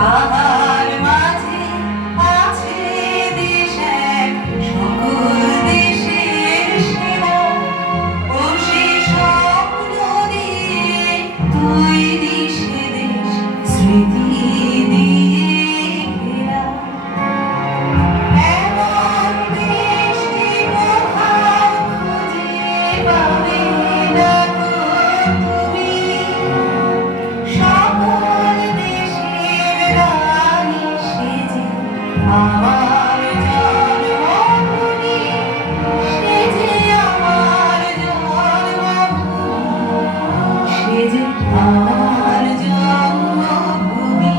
তাহার মাঝে আছে দেশ এক, সকল দেশের সেরা। ও সে স্বপ্ন দিয়ে তৈরি সে দেশ, স্মৃতি দিয়ে ঘেরা। এমন দেশটি কোথাও খুঁজে পাবে না গো তুমি। সকল দেশের রানী সেজে আমার জন্মভূমি, সেজে আমার জন্মভূমি, সেজে আমার জন্মভূমি।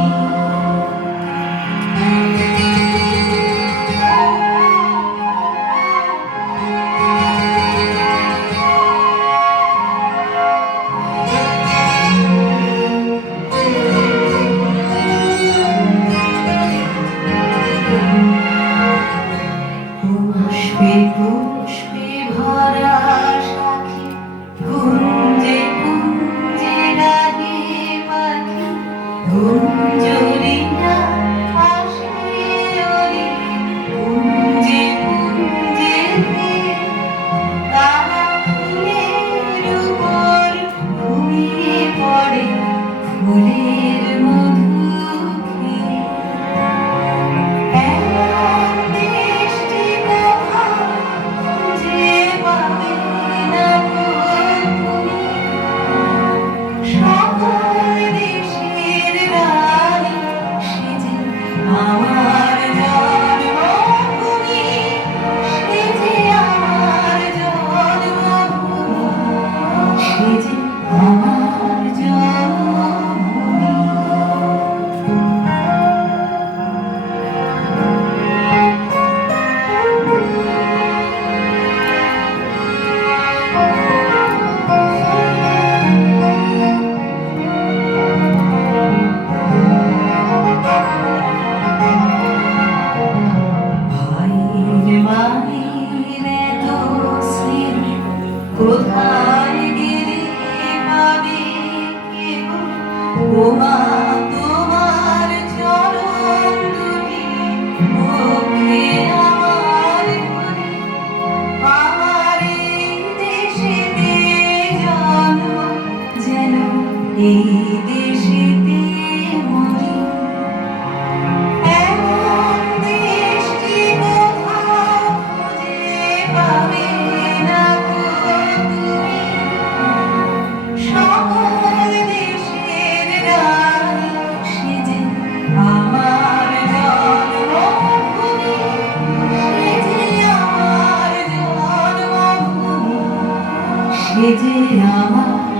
পুষ্পে পুষ্পে ভরা সাখী, কুঞ্জে কুঞ্জে ডাকে পাখি। গুঞ্জরিয়া আসে ওরে কুঞ্জে কুঞ্জে, তারা ফুলের উপর ঘুমিয়ে পড়ে ফুলের মধু খেয়ে। এমন দেশটি কোথাও খুঁজে পাবে না গো তুমি। সকল দেশের রানী সেজে আমার জন্মভূমি, সেজে আমার জন্মভূমি, সেজে আমার জন্মভূমি। মায়ের এত স্নেহ কোথায় গেলে পাবে কেবল। ও মা তোমার চরণ দুটি মুখে আমার করে। আমার এই দেশেতে জন্ম, যেন এই দেশেতে মরি। এমন দেশটি কোথাও খুঁজে পাবে না গো তুমি। সকল দেশের রানী সেজে আমার জন্মভূমি, সেজে আমার জন্মভূমি, সেজে আমার